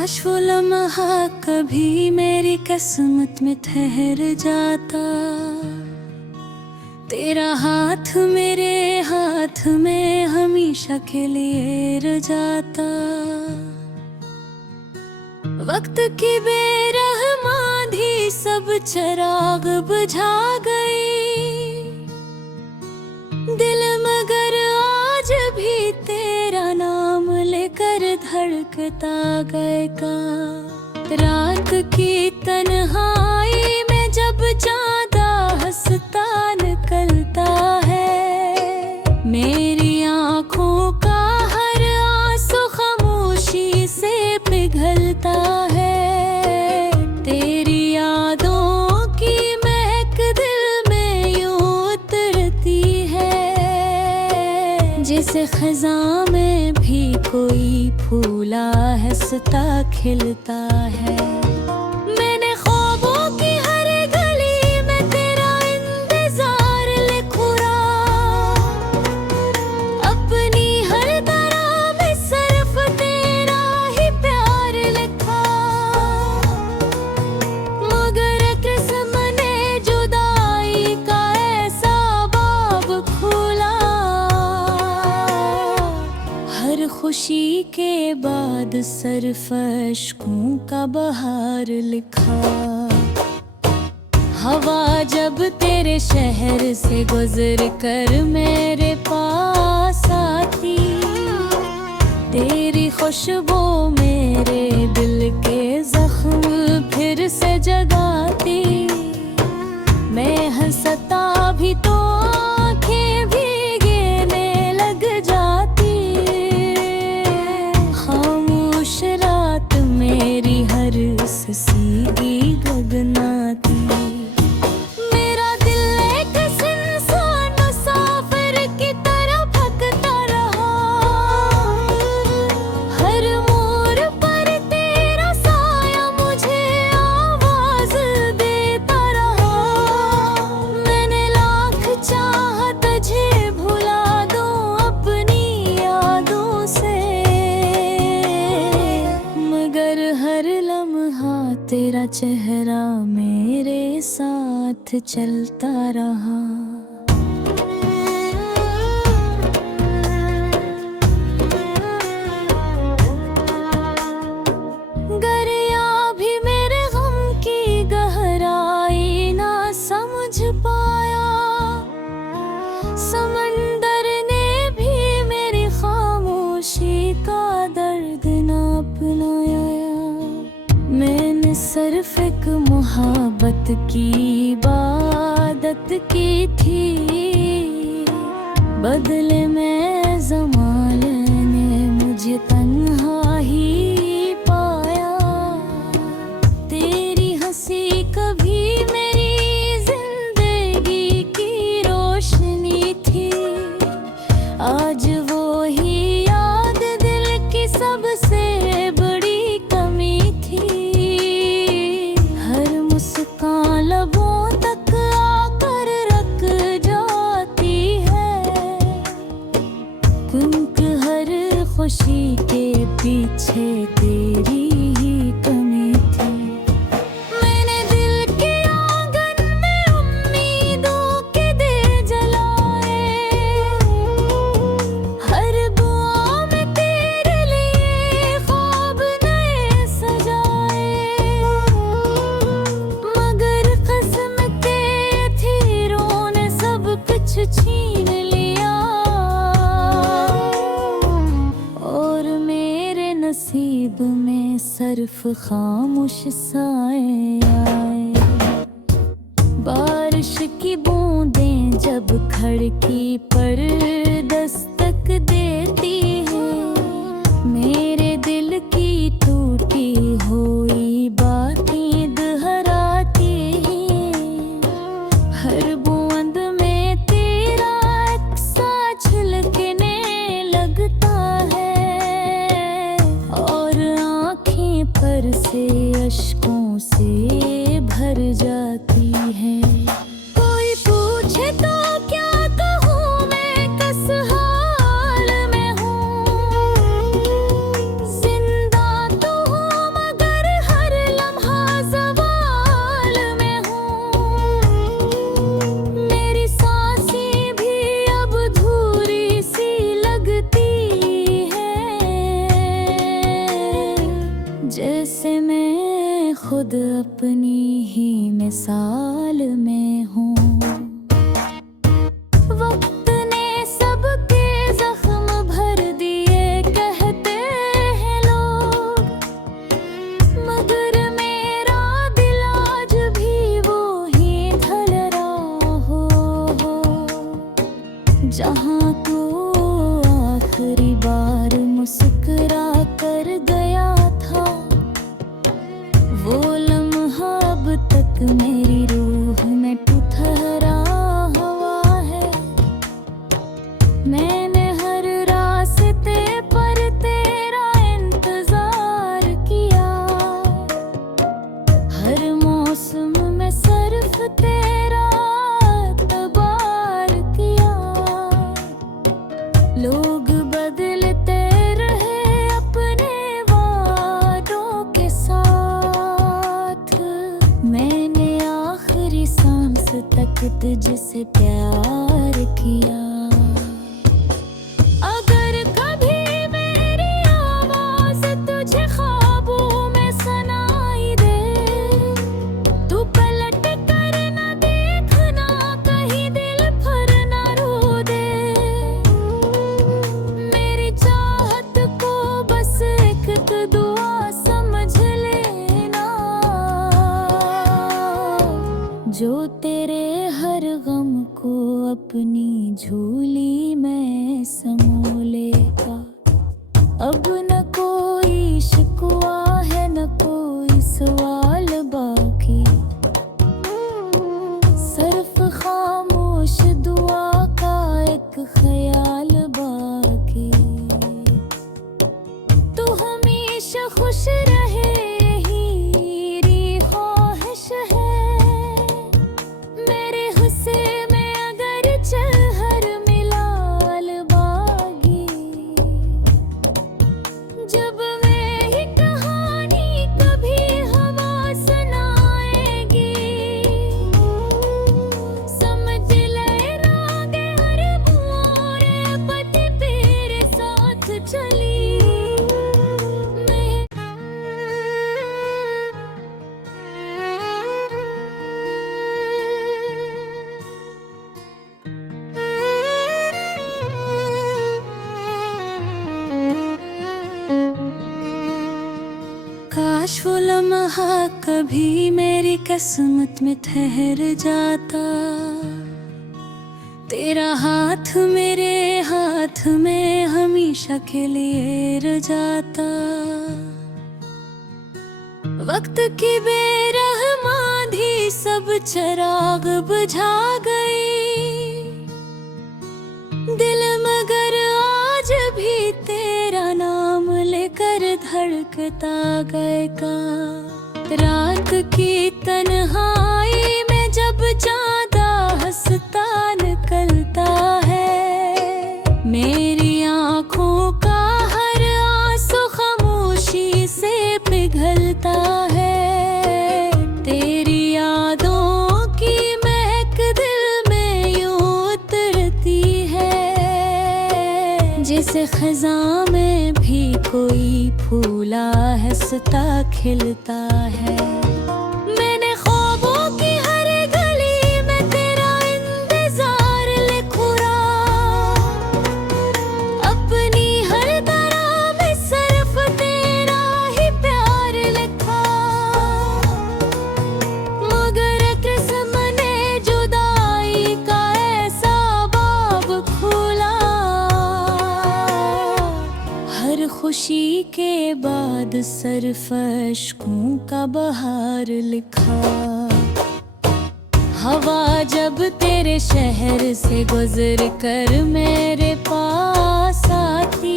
काश वो लम्हा कभी मेरी किस्मत में ठहर जाता। तेरा हाथ मेरे हाथ में हमेशा के लिए रह जाता। वक्त की बेरहमानी सब चिराग बुझा गई। दिल मगर आज भी तेरा नाम लेकर धड़कता गए का। रात की तन्हाई में जब ज्यादा हंसता निकलता है, मेरी आँखों का हर आंसू खामोशी से पिघलता है। तेरी यादों की महक दिल में यूं उतरती है, जिसे खज़ां में भी कोई फूला हंसता खिलता है। मैंने ख्वाबों की हर गली में तेरा इंतजार लिखूं अपनी हर तरह में सिर्फ तेरा ही प्यार लिखा। मगर किस्मत ने जुदाई का ऐसा बाब खोला। हर खुशी के बाद सिर्फ अश्कों का बहार लिखा। हवा जब तेरे शहर से गुजर कर मेरे पास आती, तेरी खुशबू मेरे दिल के जख्म फिर से जगाती। मैं हंसता भी तो आंखें भीगने लग जाती। खामोश रात मेरी हर सीधी गगनाती। मेरा दिल एक सुनसान मुसाफिर की तरह भटकता रहा। हर मोड़ पर तेरा साया मुझे आवाज देता रहा। मैंने लाख चाहा तुझे भुला दूं अपनी यादों से, मगर हर लम्हा तेरा चेहरा मेरे साथ चलता रहा। गरिया भी मेरे गम की गहराई ना समझ पाया। समंदर ने भी मेरी खामोशी का दर्द ना अपनाया। मैंने सिर्फ एक मोहब्बत की इबादत की थी, बदले में ज़माने ने मुझे तन्हा ही पाया। तेरी हंसी कभी मेरी जिंदगी की रोशनी थी। आज वो ही याद दिल की सबसे बड़ी कमी थी। हर मुस्कान लबों तक आकर रख जाती है, क्योंकि हर खुशी के पीछे तेरी ही कमी थी। मैंने दिल के आंगन में उम्मीदों के दिए जलाए। हर दुआ में तेरे लिए ख्वाब नए सजाए। मगर किस्मत के तीरों ने सब कुछ छीन लिया, और मेरे नसीब में सिर्फ खामोश साए आए। बारिश की बूंदें जब खिड़की पर दस्तक देती है, मेरे दिल की टूटी हुई बातें दोहराती हैं। हर बूंद में तेरा अक्सा छलकने लगता है, और आँखें पर से अश्कों से भर जाती है। कोई पूछे तो क्या कहूँ मैं, किस हाल में हूँ। जिंदा तो हूँ जैसे मैं खुद अपनी ही मिसाल में हूँ। वक्त ने सबके जख्म भर दिए कहते हैं लोग, मगर मेरा दिल आज भी वो ही ढल रहा हो। जहाँ को आखिरी बार मुस्कुरा कर गया था, वो लम्हा अब तक मेरी रूह में ठहरा हुआ है। मैंने हर रास्ते पर तेरा इंतजार किया, हर मौसम में सिर्फ तेरा तबार किया। लोग बदलते रहे अपने वादों के साथ, मैंने आखिरी सांस तक तुझसे प्यार किया। अगर कभी मेरी आवाज तुझे ख्वाबों में सुनाई दे, तू पलट कर न देखना, कहीं दिल पर न रो दे। मेरी चाहत को बस एक तो दुआ समझ लेना, जो तेरे हर गम को अपनी झोली में समो लेगा। अब न कोई शिकवा है न कोई सवाल बाकी, सिर्फ खामोश दुआ का एक ख्याल बाकी। तू हमेशा खुश रहे यही ख्वाहिश है, मेरे हुस्से में अगर चल हर मिलाल बागी। जब मेरी कहानी कभी हवा सुनाएगी, समझ ले रागे हर मोरे पति तेरे साथ चली। काश वो लम्हा कभी मेरी किस्मत में ठहर जाता, तेरा हाथ मेरे हाथ में हमेशा के लिए रह जाता। वक्त की बेरहमानी सब चिराग बुझा गई, दिल मगर आज भी तेरा नाम लेकर धड़कता गएगा। रात की तन्हाई में जब ज्यादा हंसता निकलता है, मेरी आँखों का हर आंसू खामोशी से पिघलता है। तेरी यादों की महक दिल में यूं उतरती है, जिसे खज़ां में भी कोई फूला हंसता खिलता है। मैंने ख्वाबों की हर गली में तेरा इंतजार लिखूं, अपनी हर तरह में सिर्फ तेरा ही प्यार लिखा। मगर किस्मत ने जुदाई का ऐसा बाब खोला, हर खुशी के बाद सिर्फ अश्कों का बहार लिखा। हवा जब तेरे शहर से गुजर कर मेरे पास आती,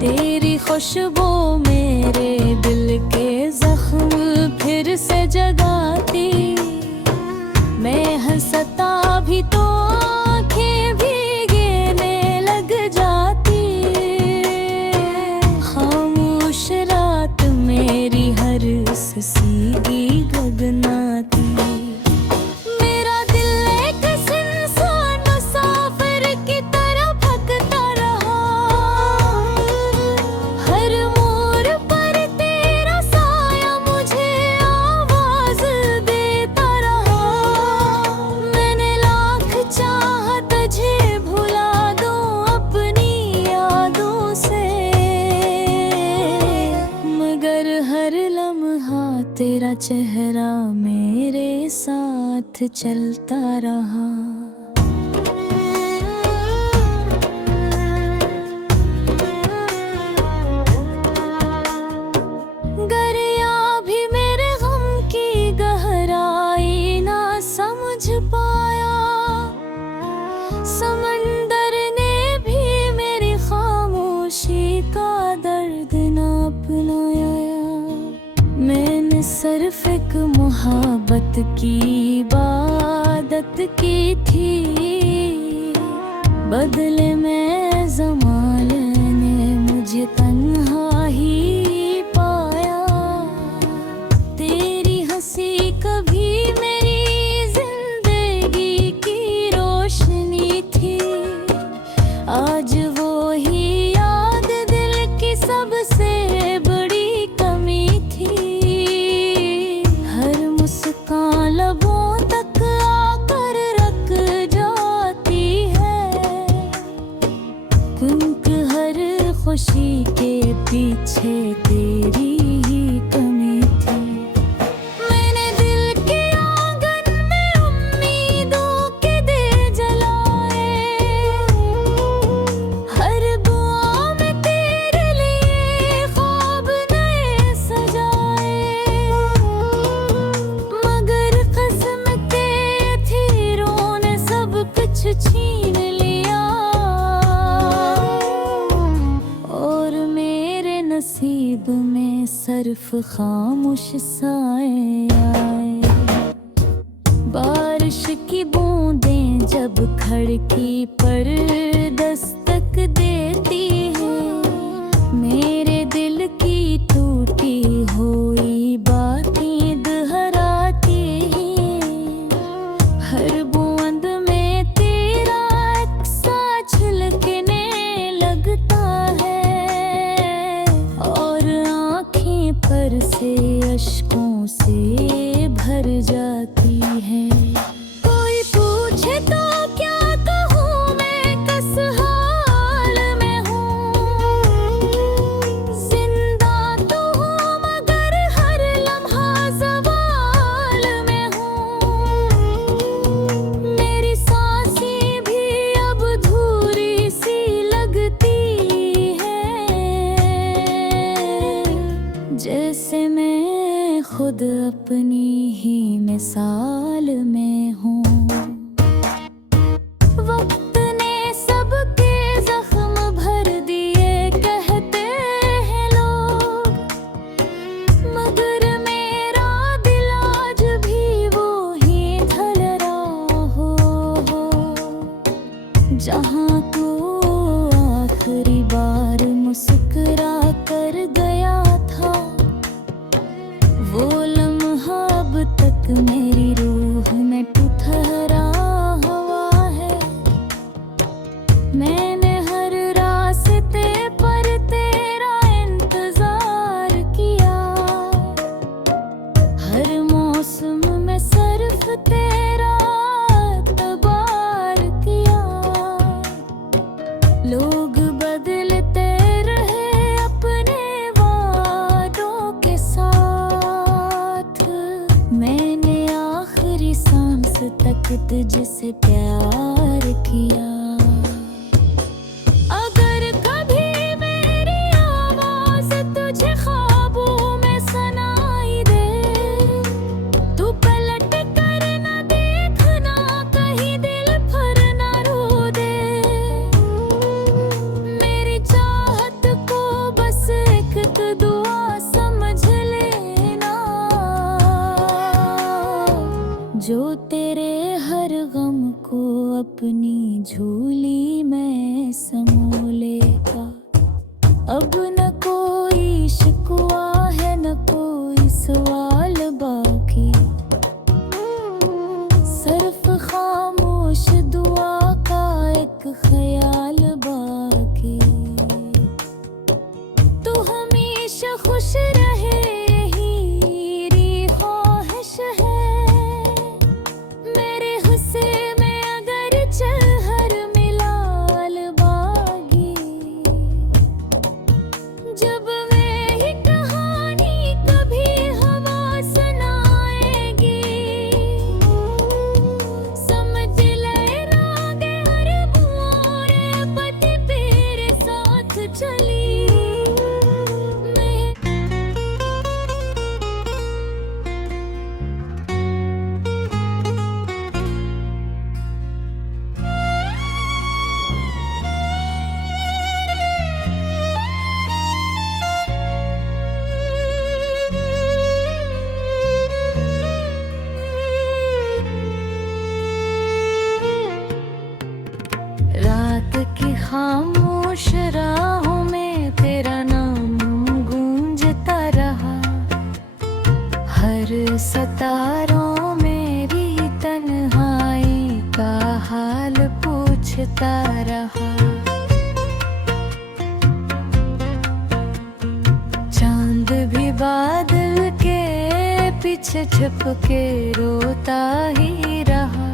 तेरी खुशबू मेरे दिल के जख्म फिर से जगाती। मैं हंसता भी तो आंखें भीगने लग जाती, खामोश रात मेरी हर सीधी गगनाती। मेरा दिल एक सुनसान मुसाफिर की तरह भटकता रहा, हर मोड़ पर तेरा चेहरा मेरे साथ चलता रहा। गरिया भी मेरे गम की गहराई ना समझ पाया, समंदर ने भी मेरी खामोशी का दर्द ना अपनाया। मैंने सिर्फ एक मोहब्बत की इबादत की थी, बदले में ज़माने ने मुझे तन्हा ही पाया। तेरी हंसी कभी मेरी जिंदगी की रोशनी थी, आज वो ही याद दिल की सबसे बड़ी कमी थी। हर मुस्कान लबों तक आकर रख जाती है, क्योंकि हर खुशी के पीछे तेरी ही कमी थी। मैंने दिल के आंगन में उम्मीदों के दिए जलाए, हर दुआ में तेरे लिए ख्वाब नए सजाए, मगर किस्मत तीरों ने सब कुछ छीन लिया, और मेरे नसीब में सिर्फ खामोश साए आए। बारिश की बूंदें जब खिड़की पर दस्तक देती हैं, मेरे दिल की टूटी हुई बातें दोहराती हैं। हर बूंद में तेरा अक्सा छलकने लगता है, और आँखें पर से अश्कों से भर जाती है। कोई पूछे तो क्या कहूँ मैं किस हाल में हूँ, जिंदा तो हूँ मगर हर लम्हा ज़वाल में हूँ। मेरी सांसें भी अब अधूरी सी लगती है, जैसे मैं खुद अपनी ही मिसाल में हूँ। वक्त ने सबके जख्म भर दिए कहते हैं लोग, मगर मेरा दिल आज भी वो ही ढल रहा हो। जहाँ को आखिरी बार मुस्कुरा कर गया था, वो लम्हा अब तक मेरी रूह में ठहरा हुआ है। मैंने हर रास्ते पर तेरा इंतजार किया, हर मौसम में सिर्फ तेरा तबार किया। लोग बदलते रहे अपने वादों के साथ, मैंने आखिरी सांस तक तुझसे प्यार किया। अगर कभी मेरी आवाज़ तुझे ख्वाबों में सुनाई दे, तू पलट कर न देखना, कहीं दिल पर न रो दे। मेरी चाहत को बस एक दुआ समझ लेना, जो तेरे हर गम को अपनी झोली में समो लेगा। अब न कोई शिकवा है न कोई सवाल बाकी, सिर्फ खामोश दुआ का एक ख्याल बाकी। तू हमेशा खुश रहे यही ख्वाहिश है, मेरे हुस्से में अगर चहर मिलाल बागी। जब मैं ही कहानी कभी हवा बादल के पीछे छुप के रोता ही रहा।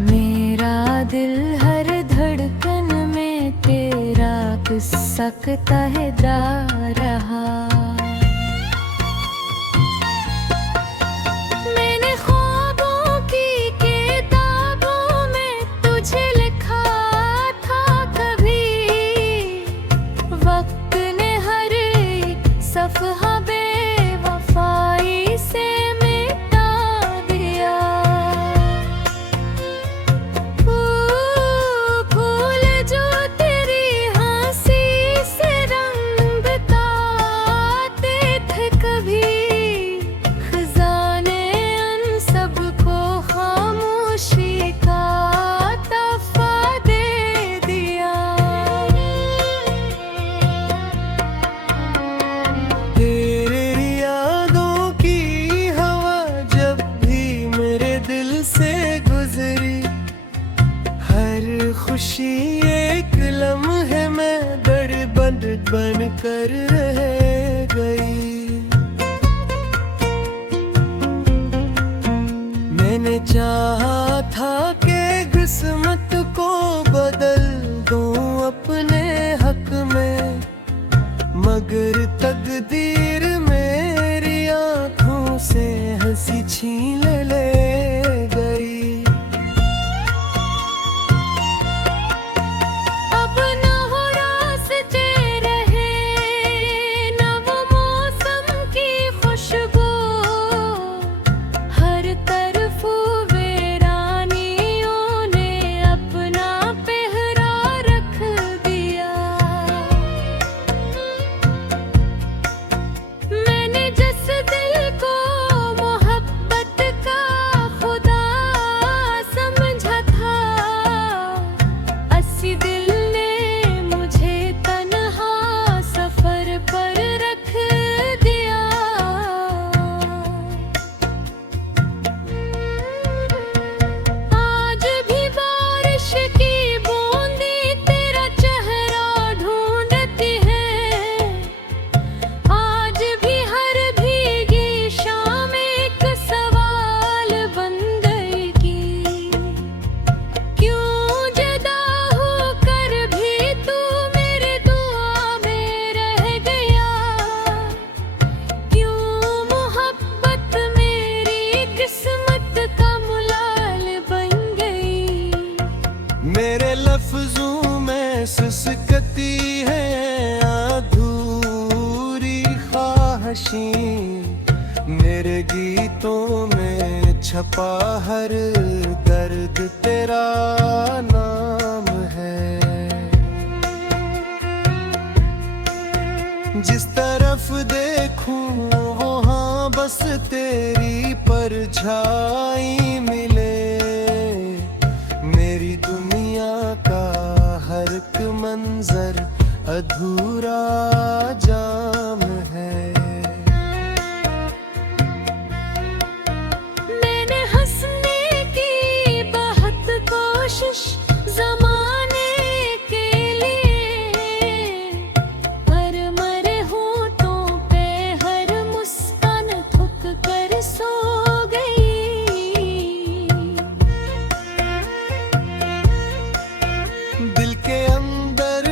मेरा दिल हर धड़कन में तेरा किस्सा कहता रहा। मैंने ख्वाबों की किताबों में तुझे लिखा था कभी, वक्त ने हर एक सफ़हा बेवफाई से मिटा दिया। फूल जो तेरी हंसी से रंग बताते थे कभी, खजाने अन सबको खामोशी का तोहफा दे दिया। तेरी यादों की हवा जब भी मेरे दिल से गुजरी, हर खुशी एक लम्हे में दर्द बन कर रह गई। मैंने चाहा था कि किस्मत को बदल दूं अपने हक में, मगर तकदीर मेरी आँखों से हंसी छीन ले गई। अब न हो रास्ते रहे, न वो मौसम की खुशबू, हर तरफ वीरानियों ने अपना पहरा रख दिया। मैंने जिस दिल को मोहब्बत का खुदा समझा था, अस्सी दिल ने मुझे तन्हा सफर पर रख दिया। आज भी बारिश की बूंदें तेरा चेहरा ढूंढती है, आज भी हर भीगी शाम एक सवाल बन गई कि क्यों जुदा होकर भी तू मेरे दुआ में रह गया। क्यों मोहब्बत मेरी किस्मत का मुलाल बन गई। मेरे लफ्जों में सुसकती है अधूरी ख्वाहिशें, मेरे गीतों में छपा हर दर्द तेरा नाम है। जिस तरफ देखूं वहाँ बस तेरी परछाई मिले, मेरी दुनिया का हर एक मंजर अधूरा जाम है। मैंने हंसने की बहुत कोशिश ज़माने के लिए, पर मरे होठों पे हर मुस्कान थुक कर सो गई। दिल के अंदर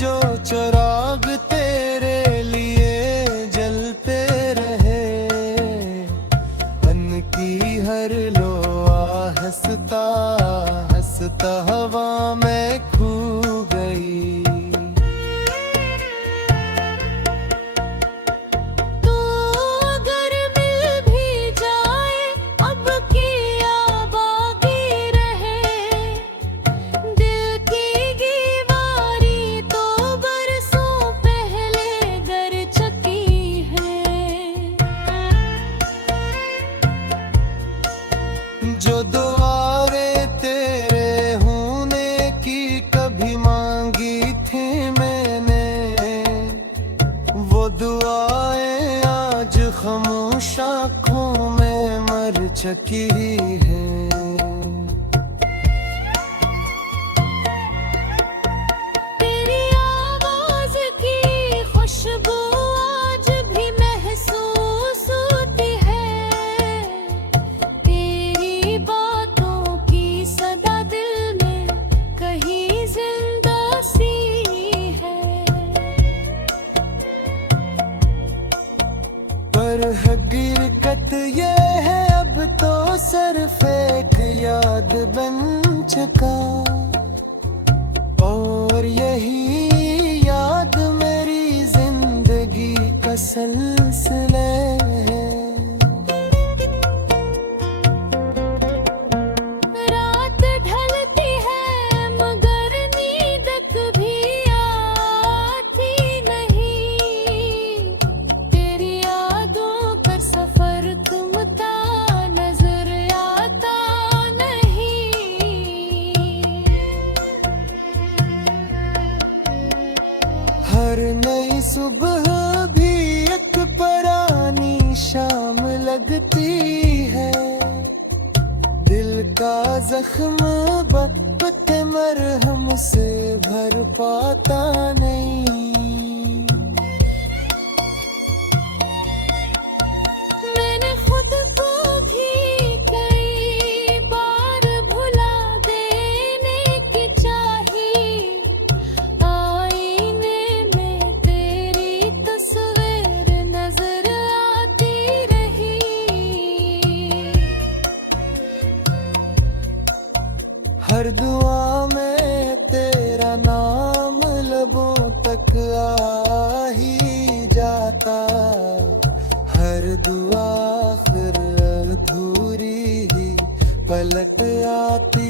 जो चिराग तेरे लिए जलते रहे, बन की हर लोआ हंसता हंसता हवा में खो गई। तो अगर मिल भी जाए अब किया बाकी रहे, दिल की दीवारी तो बरसों पहले गर चुकी है। जो दुआरे तेरे होने की कभी मांगी थी मैंने, वो दुआएं आज खामोश आँखों में मर चुकी है। तेरी आवाज़ की खुशबू आज भी पर हकीकत ये है अब तो सिर्फ एक याद बन चुका, और यही याद मेरी जिंदगी का सिलसिला है। रात ढलती है मगर नींद कभी आती नहीं, तेरी यादों पर सफर थमता नजर आता नहीं। हर नई सुबह भी एक पुरानी शाम लगती है, दिल का जख्म वक्त मरहम से भर पाता नहीं। मैंने खुद को भी कई बार भुला देने की चाही, आईने में तेरी तस्वीर नजर आती रही। हर दुआ में तेरा नाम लबों तक आ ही जाता, हर दुआ फिर अधूरी ही पलट आती